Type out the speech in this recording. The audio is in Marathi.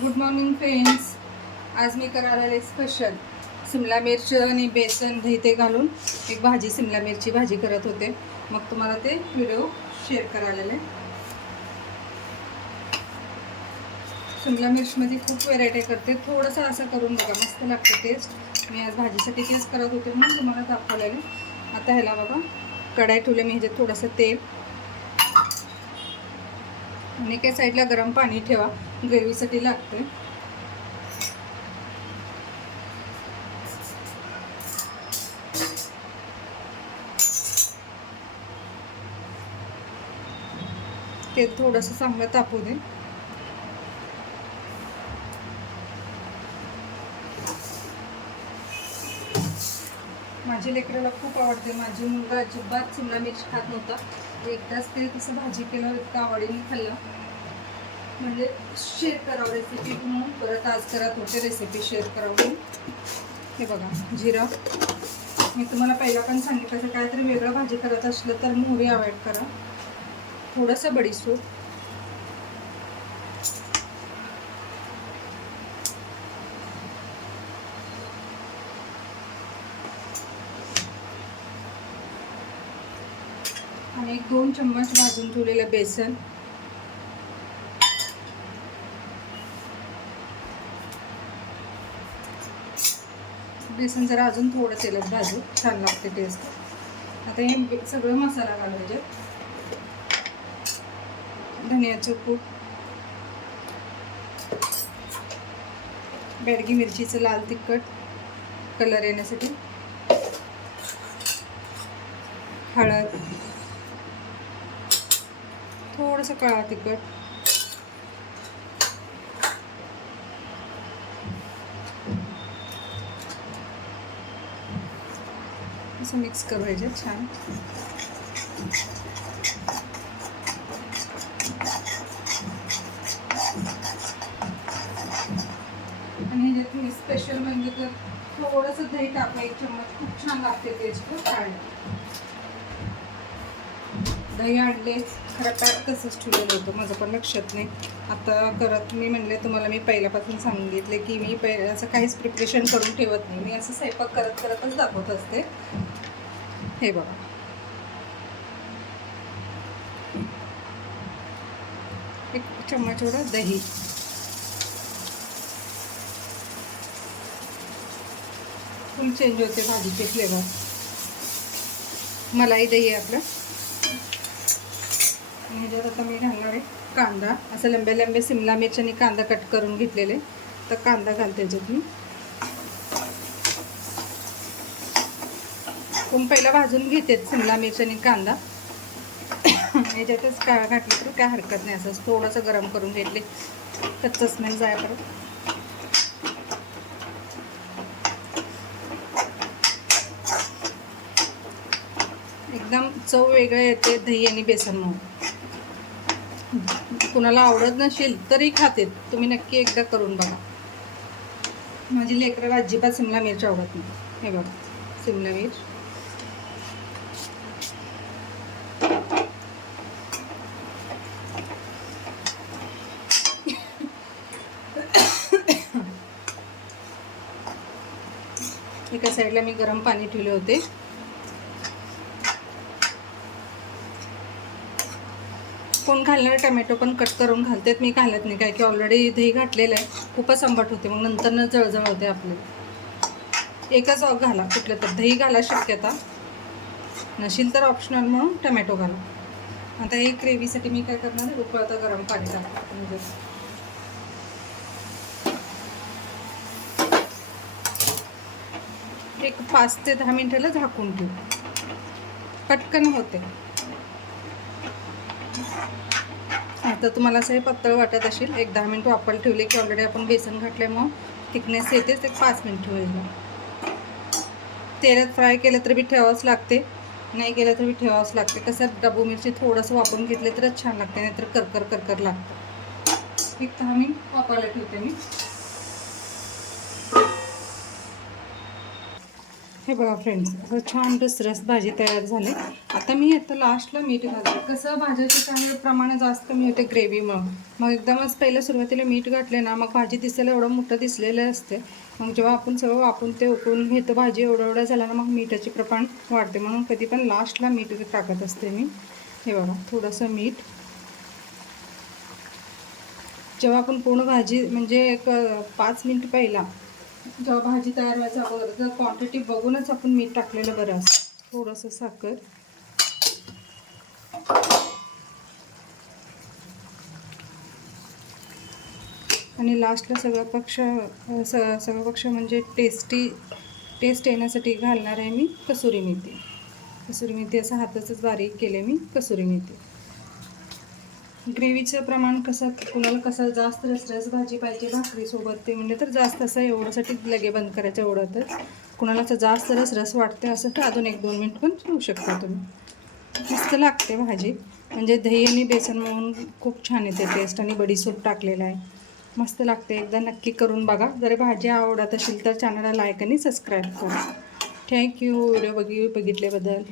Good morning friends. आज मी करायला स्पेशल शिमला मिर्च आणि बेसन दही ते घालून एक भाजी शिमला मिरची भाजी करत होते. मग तुम्हाला ते व्हिडिओ शेअर करायला. शिमला मिर्चमध्ये खूप व्हेरायटी करते. थोडंसं असं करून बघा, मस्त लागतं टेस्ट. मी आज भाजीसाठी तेच करत होते म्हणून तुम्हाला दाखवलेलं. आता ह्याला बघा कढाई ठेवले मी, ह्याच्यात थोडंसं तेल आणि एका साईडला गरम पाणी ठेवा, ग्रेव्हीसाठी लागते. तेल थोडंसं चांगलं तापू दे. माझ्या लेकराला खूप आवडते. माझी मुलगा अजिबात शिमला मिर्च खात नव्हता. एकदाच ते तसं भाजी केलं, इतकं आवडीने खाल्लं. म्हणजे शेअर करावं रेसिपी म्हणून परत आज करत होते रेसिपी शेअर करावं. हे बघा जिरा, मी तुम्हाला पहिला पण सांगितलं तर काहीतरी वेगळं भाजी करत असलं तर मोहरी अवॉइड करा. थोडंसं बडीशेप, आणि 1-2 चम्मच भाजून ठेवलेलं बेसन. बेसन जरा अजून थोडं तेलात भाजू, छान लागते टेस्ट. आता हे सगळं मसाला घालायचे. धनियाचं कूट, बेडगी मिरचीचं लाल तिखट कलर येण्यासाठी, हळद, थोडंसं काळा तिखट, असं मिक्स करायचं छान. आणि ह्याच्यात स्पेशल म्हणजे तर थोडंसं दही टाका, 1 चम्मच, खूप छान लागते टेस्ट. खायला दही आणले, खरं पॅक तसंच ठेवलेलं होतं, माझं पण लक्षात नाही. आता करत मी म्हणले तुम्हाला, मी पहिल्यापासून सांगितले की मी असं काहीच प्रिपरेशन करून ठेवत नाही. मी असं स्वयंपाक करत करतच दाखवत असते. हे बघा, एक चम्मच एवढं दही, फुल चेंज होते भाजीचे फ्लेवर. मलाई दही आहे आपलं. आणि ह्याच्यात आता मी घालणार आहे कांदा. असं लंबे लंबे शिमला मिरची आणि कांदा कट करून घेतलेले, तर कांदा घालते ह्याच्यात मी. पण पहिला भाजून घेते शिमला मिरची आणि कांदा. ह्याच्यातच घातलं तर काय हरकत नाही. असं थोडंसं गरम करून घेतले, कच्चा स्मेल जाय परत. एकदम चव वेगळं येते दही आणि बेसनमुळे. कुणाला आवडत नसेल तरी खाते, तुम्ही नक्की एकदा करून बघा. माझी लेकराला अजिबात शिमला मिरच आवडत नाही. हे बघा शिमला मिर्च, एका साईडला मी गरम पाणी ठेवले होते. कोण घालणार टमॅटो पण कट करून घालतात, मी घालत नाही. काय की ऑलरेडी दही घातलेलं आहे, खूपच आंबट होते, मग नंतर जळजळ होते आपले. एकच घाला, कुठलं तर दही घाला, शक्यता नसेल तर ऑप्शनल म्हणून टमॅटो घाला. आता हे ग्रेव्हीसाठी मी काय करणार आहे, उकळता गरम पाणी टाकणार. म्हणजे एक 5 ते 10 मिनिटाला झाकून ठेवू, पटकन होते. आता तुम्हाला असं हे पातळ वाटत असेल, एक 10 मिनिट वापरला ठेवले की ऑलरेडी आपण बेसन घातल्यामुळं थिकनेस येतेच. एक 5 मिनिट ठेवायला. तेलात फ्राय केलं तर बी ठेवावंच लागते, नाही केलं तर बी ठेवावंच लागते. कसं डबू मिरची थोडंसं वापरून घेतले तरच छान लागते, नाहीतर करकर करकर लागतं. एक 10 मिनिट वापरायला ठेवते मी. हे बघा फ्रेंड्स, असं छान रसरस भाजी तयार झाली. आता मी लास्टला मीठ घालते. कसं भाज्याचे काही प्रमाण जास्त कमी होते ग्रेव्हीमुळं. मग एकदमच पहिलं सुरुवातीला मीठ घातले ना, मग भाजी दिसायला एवढं मोठं दिसलेलं असते. मग जेव्हा आपण सगळं वापरून ते उकळून घेतो भाजी एवढं झालं ना, मग मिठाचे प्रमाण वाढते. म्हणून कधी पण लास्टला मीठ टाकत असते मी. हे बघा, थोडंसं मीठ. जेव्हा आपण पूर्ण भाजी म्हणजे एक 5 मिनिट पहिला जेव्हा भाजी तयार व्हायच्या अगोदर जर क्वांटिटी बघूनच आपण मीठ टाकलेलं बरं असतं. थोडंसं साखर आणि लास्टला सगळं पक्ष म्हणजे टेस्ट येण्यासाठी घालणार आहे मी कसुरी मेथी. कसुरी मेथी असं हाताचंच बारीक केले मी कसुरी मेथी. ग्रेव्हीचं प्रमाण कुणाला कसं जास्त रसरस भाजी पाहिजे भाकरीसोबत ते म्हणजे तर जास्त असं एवढ्यासाठी लगे बंद करायचं एवढंच. कुणाला असं जास्त रसरस वाटते असं तर अजून 1-2 मिनिट पण ठेवू शकता तुम्ही. मस्त लागते भाजी. म्हणजे दही आणि बेसन म्हणून खूप छान येते टेस्ट आणि बडीशेप टाकलेला आहे. मस्त लागते. एकदा नक्की करून बघा. जर भाजी आवडत असेल तर चॅनलला लाईक आणि सबस्क्राईब करा. Thank you video बघितल्याबद्दल.